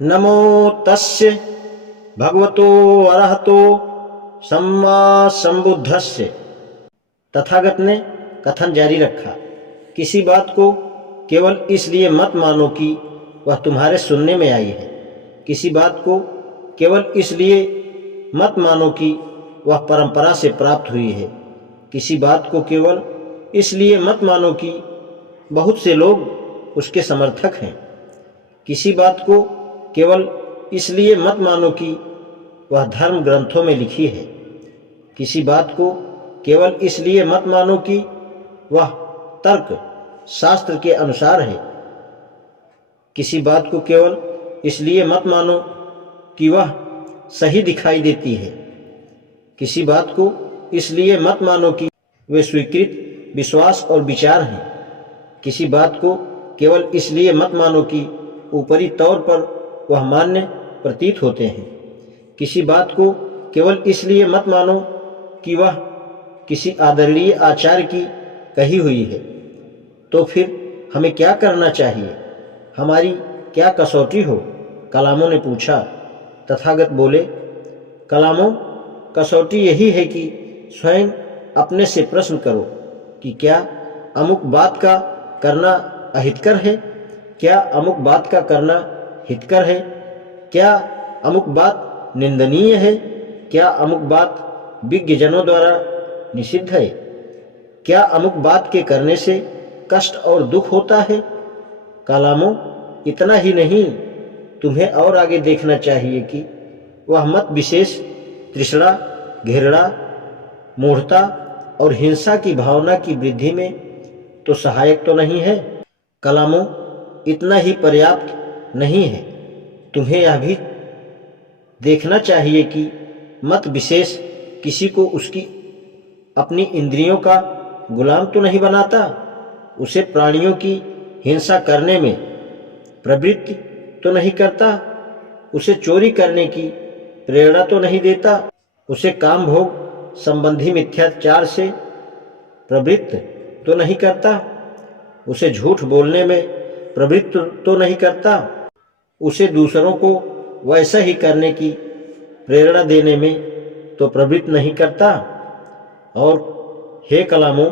नमो तस्य भगवतो अरहतो सम्मा संबुद्धस्य। तथागत ने कथन जारी रखा, किसी बात को केवल इसलिए मत मानो कि वह तुम्हारे सुनने में आई है। किसी बात को केवल इसलिए मत मानो कि वह परंपरा से प्राप्त हुई है। किसी बात को केवल इसलिए मत मानो कि बहुत से लोग उसके समर्थक हैं। किसी बात को केवल इसलिए मत मानो कि वह धर्म ग्रंथों में लिखी है। किसी बात को केवल इसलिए मत मानो कि वह तर्क शास्त्र के अनुसार है। किसी बात को केवल इसलिए मत मानो कि वह सही दिखाई देती है। किसी बात को इसलिए मत मानो कि वे स्वीकृत विश्वास और विचार हैं। किसी बात को केवल इसलिए मत मानो कि ऊपरी तौर पर वह मान्य प्रतीत होते हैं। किसी बात को केवल इसलिए मत मानो कि वह किसी आदरणीय आचार्य की कही हुई है। तो फिर हमें क्या करना चाहिए? हमारी क्या कसौटी हो? कलामों ने पूछा। तथागत बोले, कलामों, कसौटी यही है कि स्वयं अपने से प्रश्न करो कि क्या अमुक बात का करना अहितकर है? क्या अमुक बात का करना हितकर है? क्या अमुक बात निंदनीय है? क्या अमुक बात विज्ञजनों द्वारा निषिद्ध है? क्या अमुक बात के करने से कष्ट और दुख होता है? कलामों, इतना ही नहीं, तुम्हें और आगे देखना चाहिए कि वह मत विशेष तृष्णा, घृणा, मूढ़ता और हिंसा की भावना की वृद्धि में तो सहायक तो नहीं है। कलामों, इतना ही पर्याप्त नहीं है, तुम्हें यह भी देखना चाहिए कि मत विशेष किसी को उसकी अपनी इंद्रियों का गुलाम तो नहीं बनाता, उसे प्राणियों की हिंसा करने में प्रवृत्ति तो नहीं करता, उसे चोरी करने की प्रेरणा तो नहीं देता, उसे काम भोग संबंधी मिथ्याचार से प्रवृत्त तो नहीं करता, उसे झूठ बोलने में प्रवृत्त तो नहीं करता, उसे दूसरों को वैसा ही करने की प्रेरणा देने में तो प्रवृत्त नहीं करता। और हे कलामों,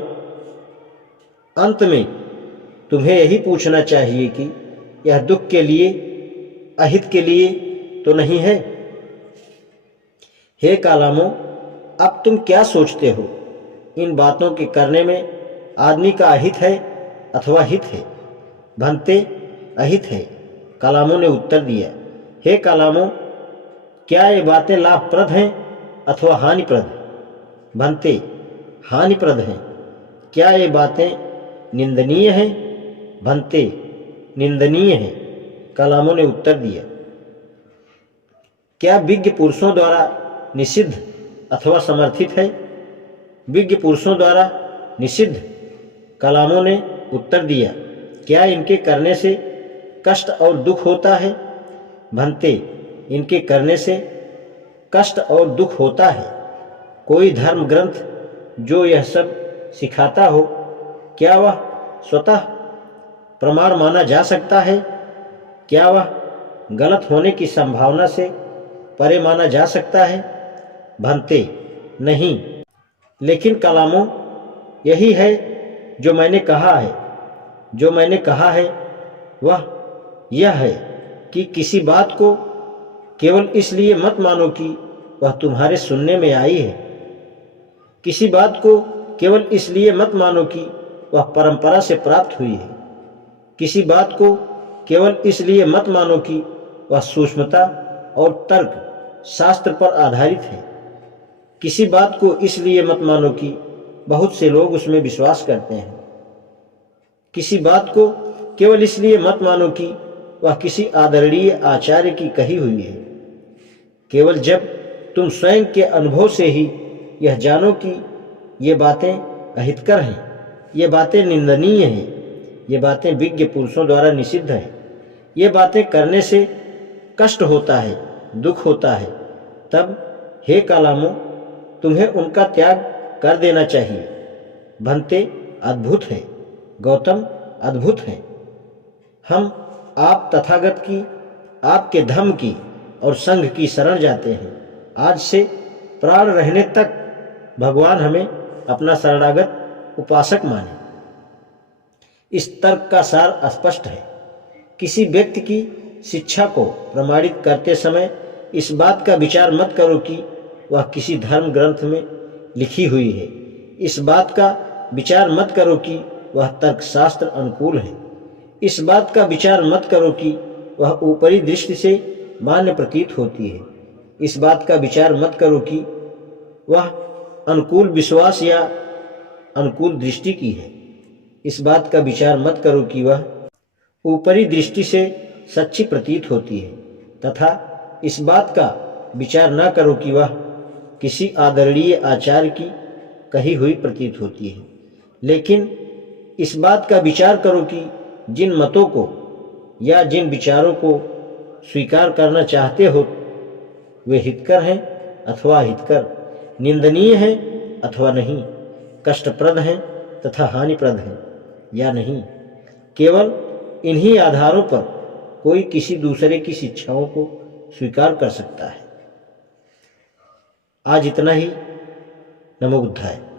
अंत में तुम्हें यही पूछना चाहिए कि यह दुख के लिए, अहित के लिए तो नहीं है। हे कलामों, अब तुम क्या सोचते हो? इन बातों के करने में आदमी का अहित है अथवा हित है? भंते, अहित है। कलामों ने उत्तर दिया, हे कलामों, क्या ये बातें लाभप्रद हैं अथवा हानिप्रद? भंते, हानिप्रद हैं। क्या ये बातें निंदनीय हैं? भंते, निंदनीय हैं। कलामों ने उत्तर दिया, क्या विज्ञ पुरुषों द्वारा निषिद्ध अथवा समर्थित है? विज्ञ पुरुषों द्वारा निषिद्ध। कलामों ने उत्तर दिया, क्या इनके करने से कष्ट और दुख होता है? भंते, इनके करने से कष्ट और दुख होता है। कोई धर्म ग्रंथ जो यह सब सिखाता हो, क्या वह स्वतः प्रमाण माना जा सकता है? क्या वह गलत होने की संभावना से परे माना जा सकता है? भंते, नहीं। लेकिन कलामों, यही है जो मैंने कहा है। जो मैंने कहा है वह यह है कि किसी बात को केवल इसलिए मत मानो कि वह तुम्हारे सुनने में आई है। किसी बात को केवल इसलिए मत मानो कि वह परंपरा से प्राप्त हुई है। किसी बात को केवल इसलिए मत मानो कि वह सूक्ष्मता और तर्क शास्त्र पर आधारित है। किसी बात को इसलिए मत मानो कि बहुत से लोग उसमें विश्वास करते हैं। किसी बात को केवल इसलिए मत मानो कि वह किसी आदरणीय आचार्य की कही हुई है। केवल जब तुम स्वयं के अनुभव से ही यह जानो कि ये बातें अहितकर हैं, ये बातें निंदनीय हैं, ये बातें विज्ञ पुरुषों द्वारा निषिद्ध हैं, ये बातें करने से कष्ट होता है, दुख होता है, तब हे कलामों, तुम्हें उनका त्याग कर देना चाहिए। भंते, अद्भुत है। गौतम, अद्भुत है। हम आप तथागत की आपके धम्म की और संघ की शरण जाते हैं। आज से प्राण रहने तक भगवान हमें अपना शरणागत उपासक माने। इस तर्क का सार स्पष्ट है। किसी व्यक्ति की शिक्षा को प्रमाणित करते समय इस बात का विचार मत करो कि वह किसी धर्म ग्रंथ में लिखी हुई है। इस बात का विचार मत करो कि वह तर्कशास्त्र अनुकूल है। इस बात का विचार मत करो कि वह ऊपरी दृष्टि से मान्य प्रतीत होती है। इस बात का विचार मत करो कि वह अनुकूल विश्वास या अनुकूल दृष्टि की है। इस बात का विचार मत करो कि वह ऊपरी दृष्टि से सच्ची प्रतीत होती है, तथा इस बात का विचार न करो कि वह किसी आदरणीय आचार्य की कही हुई प्रतीत होती है। लेकिन इस बात का विचार करो कि जिन मतों को या जिन विचारों को स्वीकार करना चाहते हो वे हितकर हैं अथवा अहितकर, निंदनीय हैं अथवा नहीं, कष्टप्रद हैं तथा हानिप्रद हैं या नहीं। केवल इन्हीं आधारों पर कोई किसी दूसरे की शिक्षाओं को स्वीकार कर सकता है। आज इतना ही। नमो बुद्धाय।